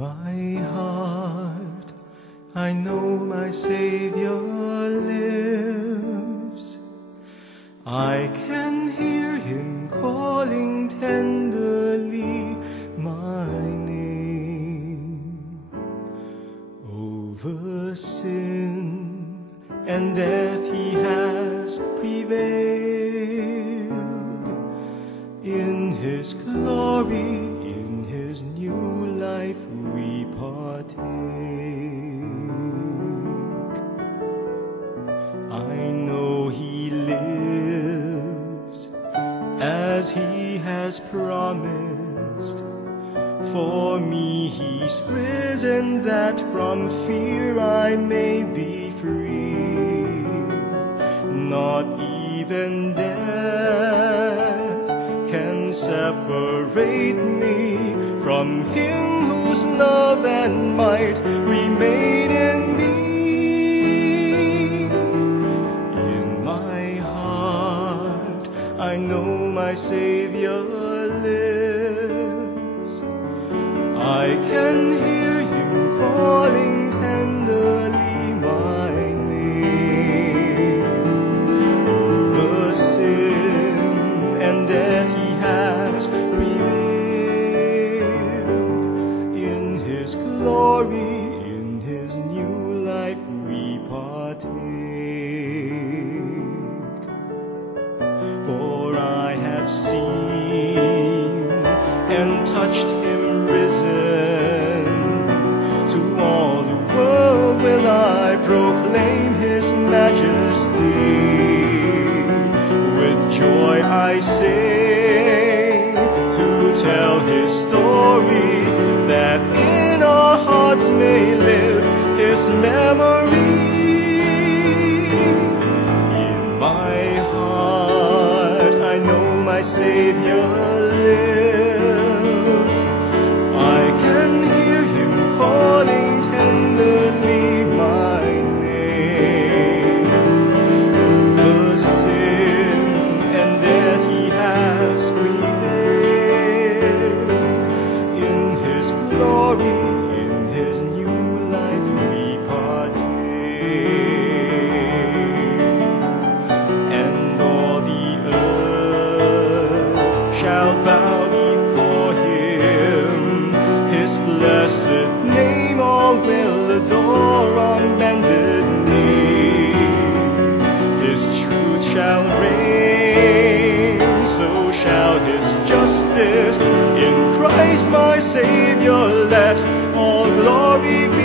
my heart, I know my Savior lives. I can hear Him calling tenderly my name. Over sin and death He has prevailed. In His glory, in His new life we partake. I know He lives as He has promised. For me He's risen, that from fear I may be free. Not even death can separate me from Him whose love and might remain in me. In my heart, I know my Savior lives. I can hear Him calling tenderly my name. Over sin and death He has prevailed. In His glory, in His new life we partake. For I have seen and touched Him risen. To all the world will I proclaim His majesty. With joy I sing to tell His story, that in our hearts may live His memory. In my heart I know my Savior lives. I can hear Him calling tenderly my name. Over sin and death He has prevailed. In His glory, in His new life we partake. And all the earth shall bow before Him. His blessed name all will adore on bended knee. His truth shall reign, so shall His justice. In Christ my Savior let all glory be.